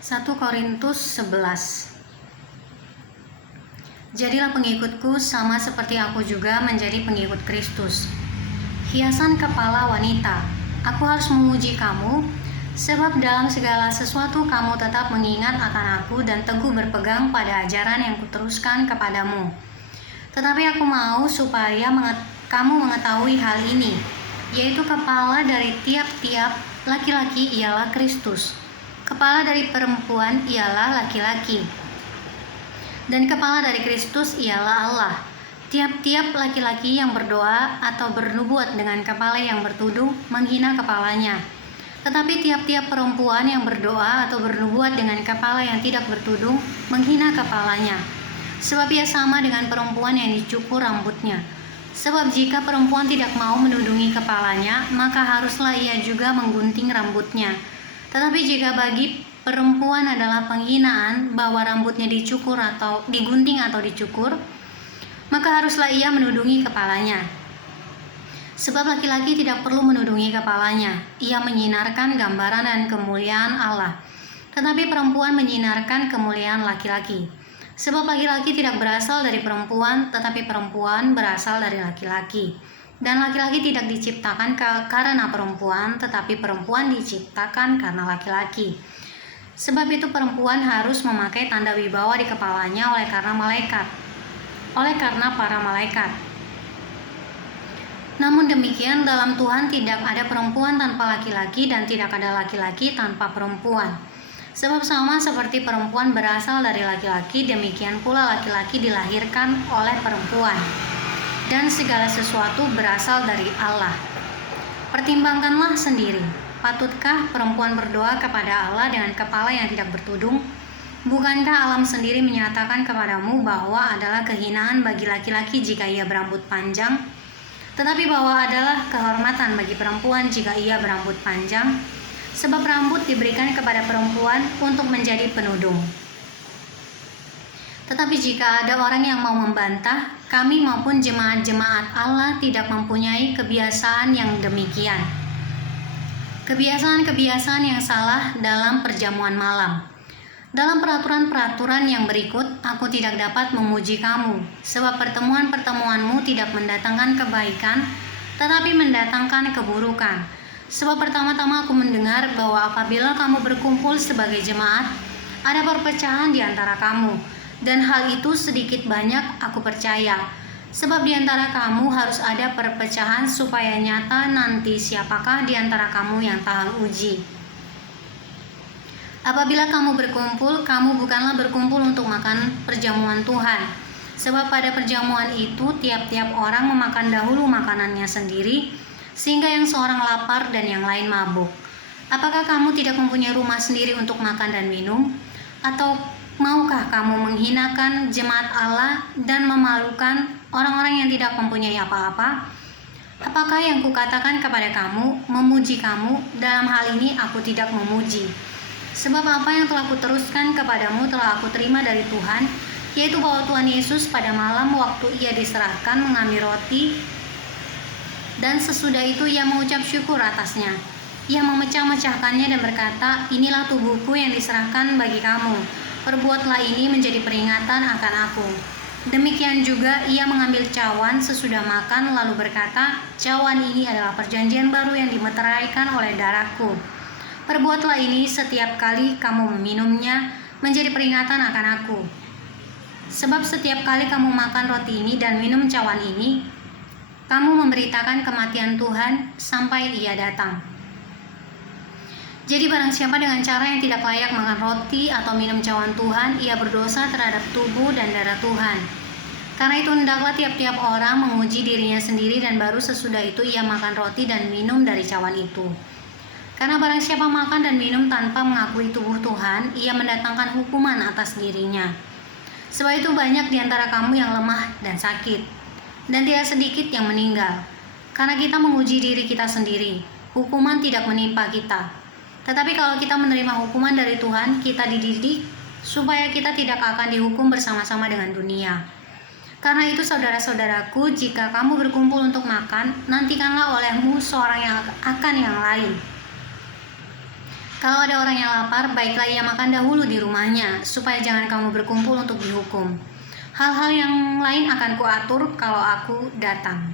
1 Korintus 11. Jadilah pengikutku sama seperti aku juga menjadi pengikut Kristus. Hiasan kepala wanita, aku harus memuji kamu, sebab dalam segala sesuatu kamu tetap mengingat akan aku dan teguh berpegang pada ajaran yang kuteruskan kepadamu. Tetapi aku mau supaya kamu mengetahui hal ini, yaitu kepala dari tiap-tiap laki-laki ialah Kristus, kepala dari perempuan ialah laki-laki, dan kepala dari Kristus ialah Allah. Tiap-tiap laki-laki yang berdoa atau bernubuat dengan kepala yang bertudung menghina kepalanya. Tetapi tiap-tiap perempuan yang berdoa atau bernubuat dengan kepala yang tidak bertudung menghina kepalanya. Sebab ia sama dengan perempuan yang dicukur rambutnya. Sebab jika perempuan tidak mau menudungi kepalanya, maka haruslah ia juga menggunting rambutnya. Tetapi jika bagi perempuan adalah penghinaan bahwa rambutnya dicukur atau digunting atau dicukur, maka haruslah ia menudungi kepalanya. Sebab laki-laki tidak perlu menudungi kepalanya, ia menyinarkan gambaran dan kemuliaan Allah. Tetapi perempuan menyinarkan kemuliaan laki-laki. Sebab laki-laki tidak berasal dari perempuan, tetapi perempuan berasal dari laki-laki. Dan laki-laki tidak diciptakan karena perempuan, tetapi perempuan diciptakan karena laki-laki. Sebab itu perempuan harus memakai tanda wibawa di kepalanya oleh karena para malaikat. Namun demikian dalam Tuhan tidak ada perempuan tanpa laki-laki dan tidak ada laki-laki tanpa perempuan. Sebab sama seperti perempuan berasal dari laki-laki, demikian pula laki-laki dilahirkan oleh perempuan. Dan segala sesuatu berasal dari Allah. Pertimbangkanlah sendiri, patutkah perempuan berdoa kepada Allah dengan kepala yang tidak bertudung? Bukankah alam sendiri menyatakan kepadamu bahwa adalah kehinaan bagi laki-laki jika ia berambut panjang, tetapi bahwa adalah kehormatan bagi perempuan jika ia berambut panjang? Sebab rambut diberikan kepada perempuan untuk menjadi penudung. Tetapi jika ada orang yang mau membantah, kami maupun jemaat-jemaat Allah tidak mempunyai kebiasaan yang demikian. Kebiasaan-kebiasaan yang salah dalam perjamuan malam. Dalam peraturan-peraturan yang berikut, aku tidak dapat memuji kamu, sebab pertemuan-pertemuanmu tidak mendatangkan kebaikan, tetapi mendatangkan keburukan. Sebab pertama-tama aku mendengar bahwa apabila kamu berkumpul sebagai jemaat, ada perpecahan di antara kamu, dan hal itu sedikit banyak aku percaya. Sebab di antara kamu harus ada perpecahan supaya nyata nanti siapakah di antara kamu yang tahan uji. Apabila kamu berkumpul, kamu bukanlah berkumpul untuk makan perjamuan Tuhan. Sebab pada perjamuan itu tiap-tiap orang memakan dahulu makanannya sendiri, sehingga yang seorang lapar dan yang lain mabuk. Apakah kamu tidak mempunyai rumah sendiri untuk makan dan minum? Atau maukah kamu menghinakan jemaat Allah dan memalukan orang-orang yang tidak mempunyai apa-apa? Apakah yang kukatakan kepada kamu, memuji kamu? Dalam hal ini aku tidak memuji. Sebab apa yang telah kuteruskan kepadamu telah aku terima dari Tuhan, yaitu bahwa Tuhan Yesus pada malam waktu ia diserahkan mengambil roti, dan sesudah itu ia mengucap syukur atasnya. Ia memecah-mecahkannya dan berkata, inilah tubuhku yang diserahkan bagi kamu. Perbuatlah ini menjadi peringatan akan aku. Demikian juga ia mengambil cawan sesudah makan lalu berkata, cawan ini adalah perjanjian baru yang dimeteraikan oleh darahku. Perbuatlah ini setiap kali kamu meminumnya menjadi peringatan akan aku. Sebab setiap kali kamu makan roti ini dan minum cawan ini, kamu memberitakan kematian Tuhan sampai ia datang. Jadi barang siapa dengan cara yang tidak layak makan roti atau minum cawan Tuhan, ia berdosa terhadap tubuh dan darah Tuhan. Karena itu hendaklah tiap-tiap orang menguji dirinya sendiri dan baru sesudah itu ia makan roti dan minum dari cawan itu. Karena barang siapa makan dan minum tanpa mengakui tubuh Tuhan, ia mendatangkan hukuman atas dirinya. Sebab itu banyak di antara kamu yang lemah dan sakit, dan tidak sedikit yang meninggal. Karena kita menguji diri kita sendiri, hukuman tidak menimpa kita. Tetapi kalau kita menerima hukuman dari Tuhan, kita dididik supaya kita tidak akan dihukum bersama-sama dengan dunia. Karena itu saudara-saudaraku, jika kamu berkumpul untuk makan, nantikanlah olehmu seorang yang akan yang lain. Kalau ada orang yang lapar, baiklah ia makan dahulu di rumahnya, supaya jangan kamu berkumpul untuk dihukum. Hal-hal yang lain akan kuatur kalau aku datang.